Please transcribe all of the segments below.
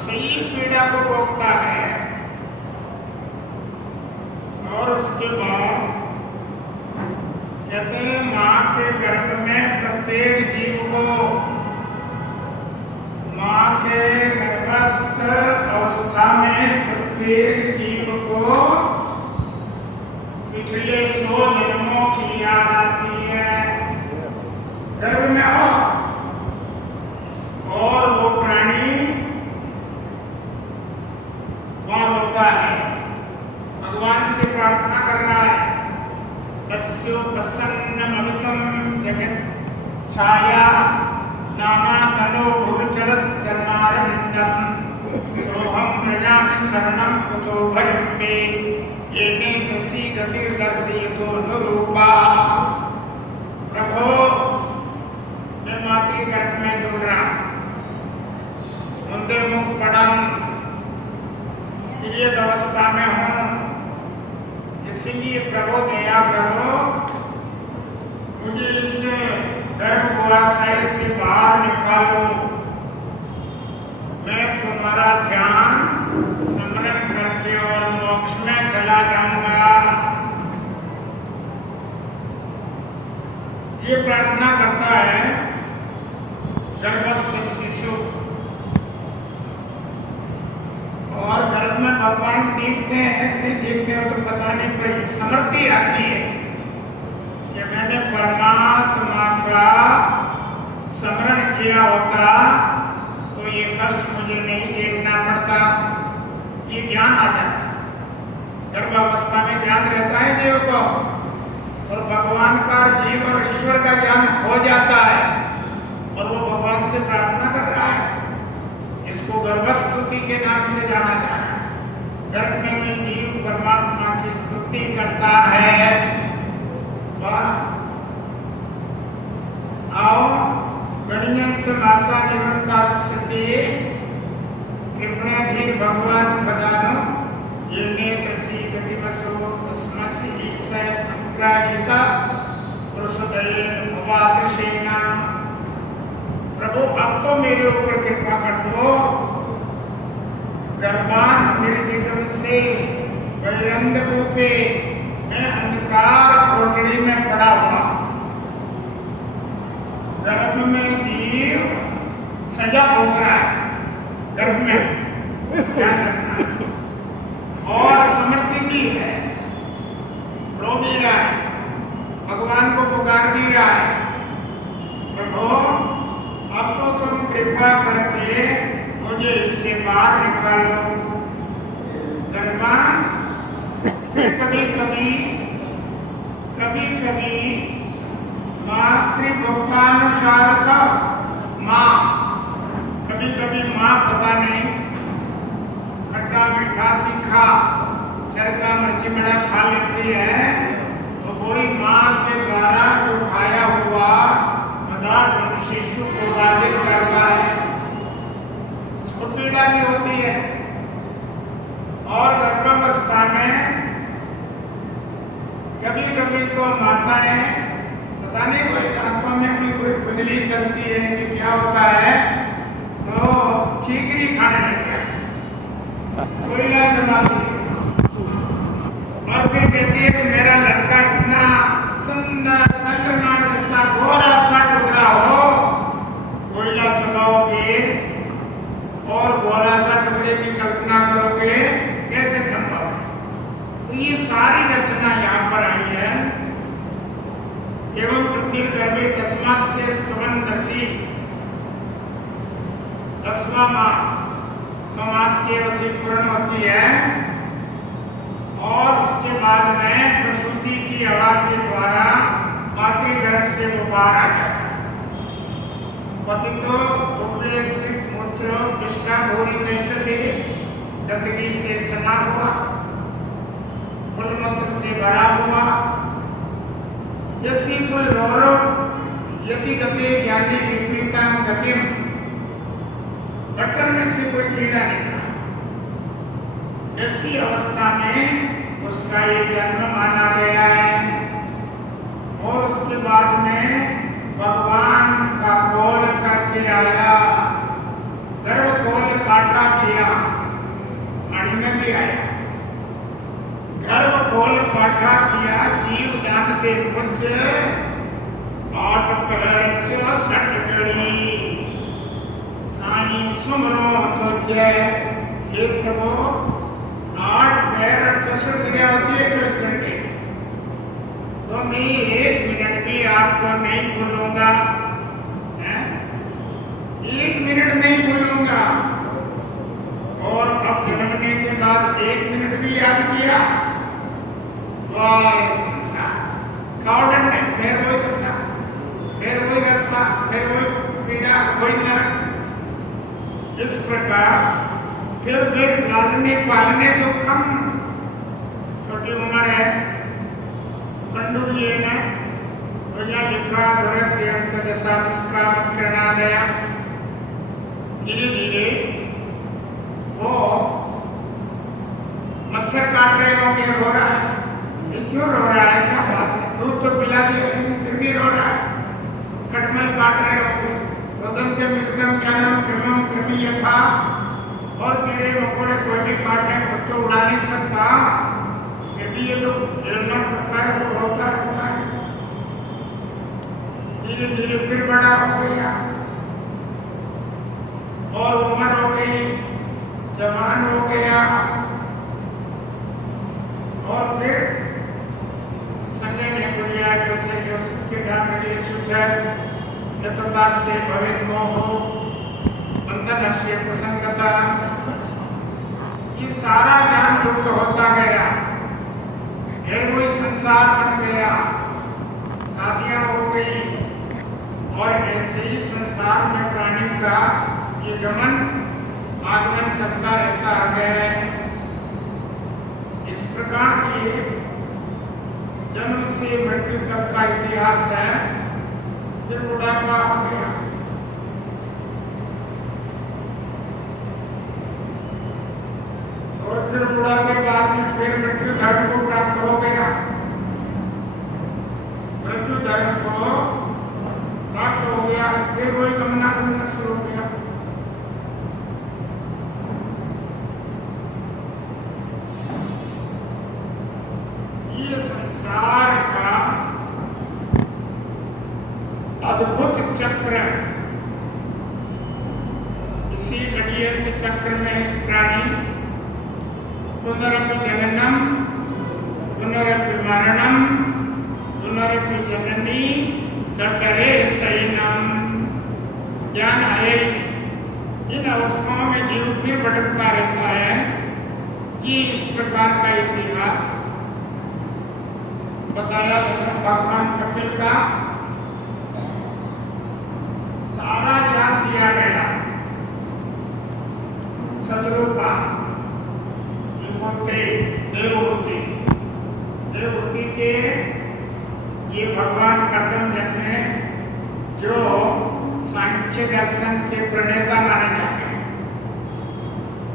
असह्य पीड़ा को भोगता है। और उसके बाद कहते हैं माँ के गर्भ में प्रत्येक जीव को, माँ के गर्भस्थ अवस्था में प्रत्येक जीव को पिछले 100 जन्मों की याद आती है। गर्भ में आओ और वो प्राणी वहां होता है, भगवान से प्रार्थना कर रहा है, तस्यो प्रसन्नममितं जगत् छाया नाना तनो भूर्जलत् चरणारविन्दं सोऽहं प्रजामि शरणं कुतो भयं मे येने दसी गतिर्दर्शयतो अनुरूपा। प्रभो मैं मातृगर्भ में जुड़ रहा हूं, मुंडे मुख पड़म तिर्यक अवस्था में हूं, इसलिए प्रभु दया करो, मुझे इस गर्भगुहाशय से बाहर निकालो, मैं तुम्हारा ध्यान स्मरण करके और मोक्ष में चला जाऊंगा। ये प्रार्थना करता है गर्भस्थ शिशु। और गर्भ में भगवान देखते हैं, नहीं देखते हो तो पता नहीं, पर समृद्धि आती है कि मैंने परमात्मा का स्मरण किया होता तो ये कष्ट मुझे नहीं देखना पड़ता। ये ज्ञान आ जाता है, गर्भावस्था में ज्ञान रहता है जीव को, और भगवान का, जीव और ईश्वर का ज्ञान हो जाता है, और वो भगवान से प्रार्थना कर रहा है, जिसको गर्भस्तुति के नाम से जाना जाता है। गर्भ में भी जीव परमात्मा की स्तुति करता है। आओ गणियन समासा निवृत्ता सती कृपणाधीर भगवान खदानो ये में तसी गतिवसो तस्मसि ईसा संग्राहिता पुरुषोदय भवादृशेना। प्रभु अब तो मेरे ऊपर कृपा कर दो, गर्भान मेरे जीवन से बहिरंग रूपे मैं अंधकार ओढ़नी में पड़ा हुआ, गर्भ में जीव सजा भोग रहा है, गर्भ में ध्यान रखना, और समृद्धि भी है, रो भी रहा है, भगवान को पुकार भी रहा है, प्रभु अब तो तुम कृपा करके मुझे इससे बाहर निकालो। गर्भान कभी कभी मातृभक्तानुसार का माँ, कभी कभी माँ पता नहीं खट्टा मीठा तीखा चरका मिर्ची बड़ा खा लेती है, तो वही माँ के द्वारा जो खाया हुआ पदार्थ शिशु को बाधित करता है, उसको पीड़ा भी होती है। और गर्भावस्था में कभी कभी तो माताएं पता नहीं कोई आंखों में कोई खुजली चलती है कि क्या होता है, तो ठीकरी खाने लगता है, कोयला जलाती है, और फिर कहती है कि मेरा लड़का इतना सुंदर चंद्रनाथ जैसा गोरा सा टुकड़ा हो, कोयला जलाओगे और गोरा सा टुकड़े की कल्पना करोगे, कैसे संभव है? तो ये सारी रचना यहाँ पर आई है। एवं पृथ्वी तस्मात् से स्तवन दर्शी 10वां मास की अवधि पूर्ण होती है, और उसके बाद में प्रसूति की हवा के द्वारा मातृगर्भ से वो बाहर आ जाता है। पतितो उपवेशित मूत्र विष्ठा भूरि चेष्टते, गंदगी से सना हुआ, मूलमूत्र से भरा हुआ, यसी कोई गौरव यदि गते ज्ञानी विपरीता गतिम, डॉक्टर से कोई पीड़ा नहीं, ऐसी अवस्था में उसका ये जन्म माना गया है। और उसके बाद में भगवान का खोल करके आया, गर्भ खोल काटा किया, दिया, पानी में भी आया। गर्भ खोल पाठा किया, जीव दान के मुझ आठ पैर 64 घड़ी, साई सुमरो तुझे। हे प्रभु, 8 पैर 64 घड़ियां होती है 24 घंटे, तो मैं 1 मिनट भी आपको नहीं भूलूंगा, 1 मिनट नहीं भूलूंगा। और अब जन्मने के बाद 1 मिनट भी याद किया, वाह संसार गार्डन में फिर वही दशा, फिर वही रास्ता, फिर वही पीड़ा, वही नरक। इस प्रकार फिर लालने पालने तो कम, छोटी उम्र है। पंडु जी ने भैया लिखा धरत दशा निष्काम करना गया। धीरे धीरे वो मच्छर काट रहे होंगे, रो रहा है, क्यों रो रहा है, क्या बात है, दूध तो पिला दिया फिर भी रो रहा है। खटमल काट रहे होंगे, रोदंते मित्रम ज्ञानम कृमम कृमि यथा, और कीड़े मकोड़े कोई भी काटने खुद तो उड़ा नहीं सकता, फिर भी ये तो झेलना पड़ता है, वो रोता रहता है। धीरे धीरे फिर बड़ा हो गया और उम्र हो गई, जवान हो गया, और फिर संजय ने बोलिया कि उसे जो सबके डांडे सुचर यतता से भवित मोह बंधन से प्रसंगता, ये सारा ज्ञान लुप्त होता गया, फिर वही संसार बन गया, शादियां हो गई, और ऐसे ही संसार में प्राणी का ये गमन आगमन चलता रहता है। इस प्रकार के जन्म से मृत्यु तक का इतिहास है। फिर बुढ़ापा आ गया, और फिर बुढ़ापे के बाद में फिर मृत्यु धर्म को प्राप्त हो गया। मृत्यु धर्म को प्राप्त हो गया, फिर वही गमनागमन शुरू हो गया। ये संसार का अद्भुत चक्र, इसी अडियंत चक्र में प्राणी पुनरपि जननम पुनरपि मरणम पुनरपि जननी चक्रे शयनम, ज्ञान आए इन अवस्थाओं में जीव फिर भटकता रहता है। ये इस प्रकार का इतिहास बताया भगवान कपिल का, सारा ज्ञान दिया गया। सदरूपा थे देवहूति, देवहूति के ये भगवान कदम जन्मे जो सांख्य दर्शन के प्रणेता माने जाते हैं,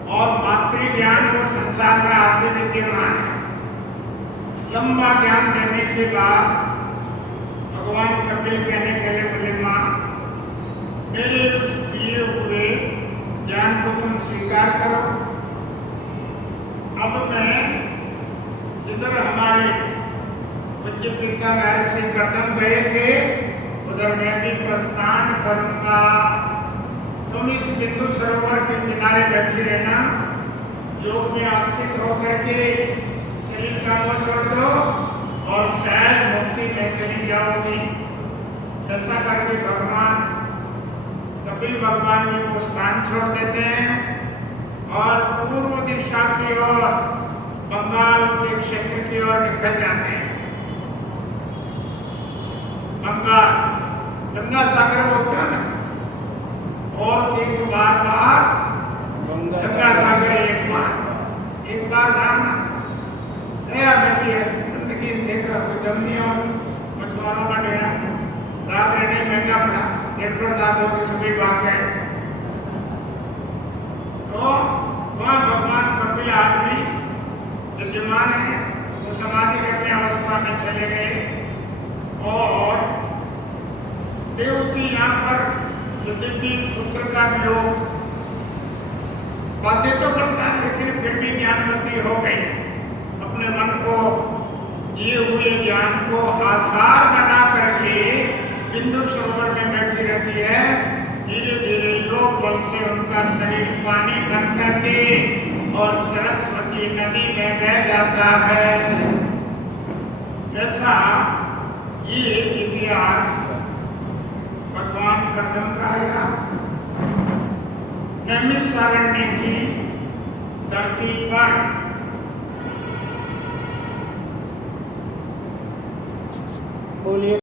और मातृ ज्ञान वो संसार में आगे विद्यमान है। लंबा ज्ञान देने के बाद भगवान कपिल कहने के लिए बोले, माँ मेरे उस दिए हुए ज्ञान को तुम स्वीकार करो। अब मैं जिधर हमारे पूज्य पिता महर्षि कदम गए थे उधर मैं भी प्रस्थान करूंगा। तुम इस बिंदु सरोवर के किनारे बैठी रहना, योग में आस्थित होकर के शरीर का मोह छोड़ दो और सहज मुक्ति में चली जाओगी। ऐसा करके भगवान कपिल भगवान जी को स्थान छोड़ देते हैं और पूर्व दिशा की ओर बंगाल के क्षेत्र की ओर निकल जाते हैं। बंगाल गंगा सागर होता है ना, और तीर्थ बार बार गंगा सागर एक बार जाना नया जिंदगी देखा कोई दम नहीं, और मछुआरों का डेरा रात रहने महंगा पड़ा, निर्भर दादों के सभी भाग गए। तो वहाँ भगवान कपिल आज भी विद्यमान है, वो समाधि करने अवस्था में चले गए, और देवहूति यहाँ पर यदि पुत्र का वियोग बाध्य तो फिर भी ज्ञानवती हो गई, अपने मन को दिए हुए ज्ञान को आधार बना करके बिंदु सरोवर में बैठी रहती है। धीरे धीरे योग बल से उनका शरीर पानी बन करके और सरस्वती नदी में बह जाता है। जैसा ये इतिहास भगवान कदम का आया नैमिषारण्य की धरती पर बोलिए।